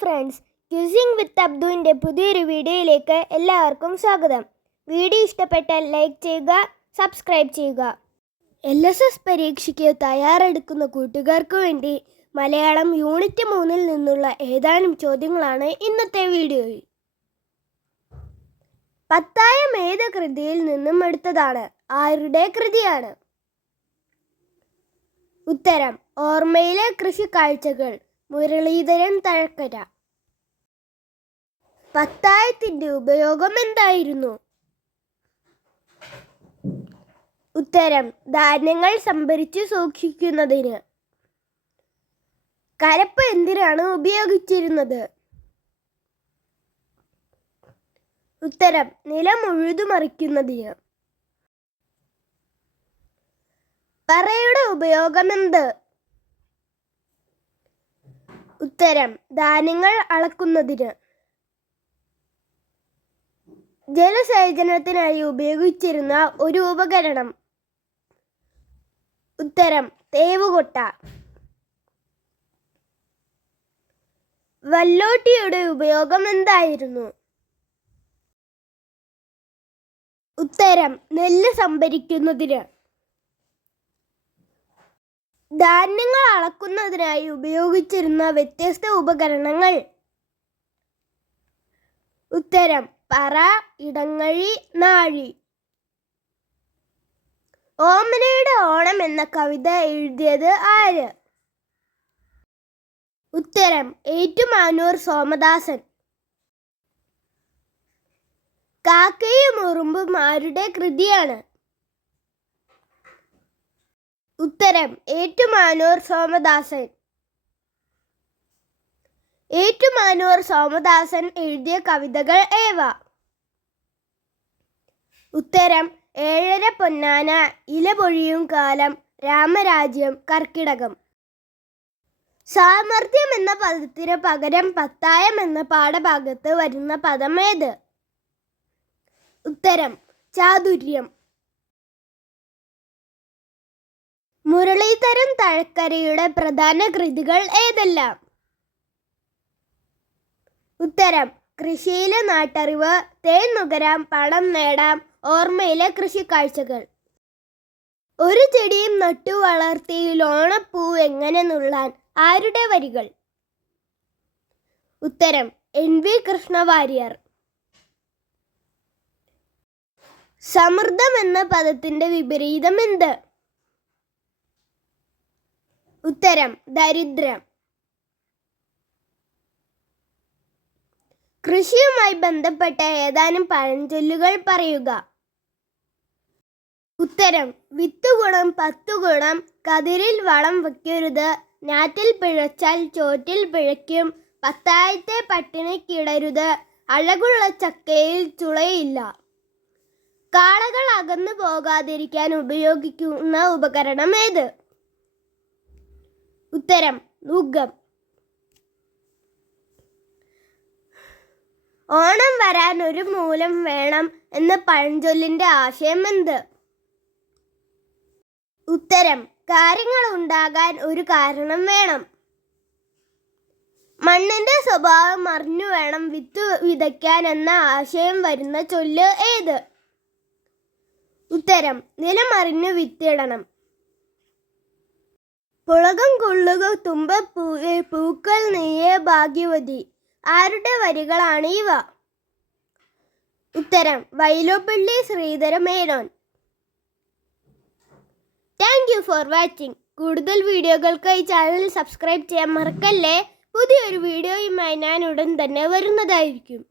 Friends queueing വിത്ത് അബ്ദുവിന്റെ പുതിയൊരു വീഡിയോയിലേക്ക് എല്ലാവർക്കും സ്വാഗതം. വീഡിയോ ഇഷ്ടപ്പെട്ടാൽ ലൈക്ക് ചെയ്യുക സബ്സ്ക്രൈബ് ചെയ്യുക. എൽ എസ് എസ് പരീക്ഷയ്ക്ക് തയ്യാറെടുക്കുന്ന കൂട്ടുകാർക്ക് വേണ്ടി മലയാളം യൂണിറ്റ് മൂന്നിൽ നിന്നുള്ള ഏതാനും ചോദ്യങ്ങളാണ് ഇന്നത്തെ വീഡിയോയിൽ. പത്തായം ഏത് കൃതിയിൽ നിന്നും എടുത്തതാണ്? ആരുടെ കൃതിയാണ്? ഉത്തരം ഓർമ്മയിലെ കൃഷി കാഴ്ചകൾ മുരളീധരൻ തഴക്കര. പത്തായത്തിന്റെ ഉപയോഗം എന്തായിരുന്നു? ഉത്തരം ധാന്യങ്ങൾ സംഭരിച്ചു സൂക്ഷിക്കുന്നതിന്. കലപ്പ് എന്തിനാണ് ഉപയോഗിച്ചിരുന്നത്? ഉത്തരം നിലം ഉഴുതുമറിക്കുന്നതിന് പറയുടെ ഉപയോഗമെന്ത് ഉത്തരം. ധാന്യങ്ങൾ അളക്കുന്നതിന്. ജലസേചനത്തിനായി ഉപയോഗിച്ചിരുന്ന ഒരു ഉപകരണം. ഉത്തരം തേവുകൊട്ട. വല്ലോട്ടിയുടെ ഉപയോഗം എന്തായിരുന്നു? ഉത്തരം നെല്ല് സംഭരിക്കുന്നതിന്. ധാന്യങ്ങൾ അളക്കുന്നതിനായി ഉപയോഗിച്ചിരുന്ന വ്യത്യസ്ത ഉപകരണങ്ങൾ. ഉത്തരം പറ ഇടങ്ങഴി നാഴി. ഓമനയുടെ ഓണം എന്ന കവിത എഴുതിയത് ആര്? ഉത്തരം ഏറ്റുമാനൂർ സോമദാസൻ. കാക്കയും ഉറുമ്പും ആരുടെ കൃതിയാണ്? ഉത്തരം ഏറ്റുമാനൂർ സോമദാസൻ. ഏറ്റുമാനൂർ സോമദാസൻ എഴുതിയ കവിതകൾ ഏവ? ഉത്തരം ഏഴര പൊന്നാന ഇലപൊഴിയും കാലം രാമരാജ്യം കർക്കിടകം. സാമർഥ്യം എന്ന പദത്തിന് പകരം പത്തായം എന്ന പാഠഭാഗത്ത് വരുന്ന പദം ഏത്? ഉത്തരം ചാതുര്യം. മുരളീധരൻ തഴക്കരയുടെ പ്രധാന കൃതികൾ ഏതെല്ലാം? ഉത്തരം കൃഷിയിലെ നാട്ടറിവ് തേൻ നുകരാം പണം നേടാം ഓർമ്മയിലെ കൃഷിക്കാഴ്ചകൾ. ഒരു ചെടിയും നട്ടു വളർത്തി ലോണപ്പൂ എങ്ങനെ നുള്ളാൻ? ആരുടെ വരികൾ? ഉത്തരം എൻ വി കൃഷ്ണവാര്യർ. സമൃദ്ധം എന്ന പദത്തിന്റെ വിപരീതം എന്ത്? ഉത്തരം ദരിദ്രം. കൃഷിയുമായി ബന്ധപ്പെട്ട ഏതാനും പഴഞ്ചൊല്ലുകൾ പറയുക. ഉത്തരം വിത്ത് ഗുണം ഗുണം കതിരിൽ വളം വയ്ക്കരുത് ഞാറ്റിൽ പിഴച്ചാൽ ചോറ്റിൽ പിഴയ്ക്കും പത്തായത്തെ പട്ടിണിക്കിടരുത് അഴകുള്ള ചക്കയിൽ ചുളയില്ല. കാളകൾ അകന്നു പോകാതിരിക്കാൻ ഉപയോഗിക്കുന്ന ഉപകരണം ഏത്? ഉത്തരം നുഗം ഓണം വരാൻ ഒരു മൂലം വേണം എന്ന പഴഞ്ചൊല്ലിന്റെ ആശയം എന്ത്? ഉത്തരം കാര്യങ്ങൾ ഉണ്ടാകാൻ ഒരു കാരണം വേണം. മണ്ണിന്റെ സ്വഭാവം അറിഞ്ഞു വേണം വിത്ത് വിതയ്ക്കാൻ എന്ന ആശയം വരുന്ന ചൊല്ല് ഏത്? ഉത്തരം നിലമറിഞ്ഞു വിത്തിടണം. പുളകം കൊള്ളുക തുമ്പ പൂവേ പൂക്കൾ നീയെ ഭാഗ്യവതി. ആരുടെ വരികളാണ് ഇവ? ഉത്തരം Vyloppilly Sreedhara Menon. Thank you for watching കൂടുതൽ വീഡിയോകൾക്കായി ചാനൽ സബ്സ്ക്രൈബ് ചെയ്യാൻ മറക്കല്ലേ? പുതിയൊരു വീഡിയോയുമായി ഞാൻ ഉടൻ തന്നെ വരുന്നതായിരിക്കും.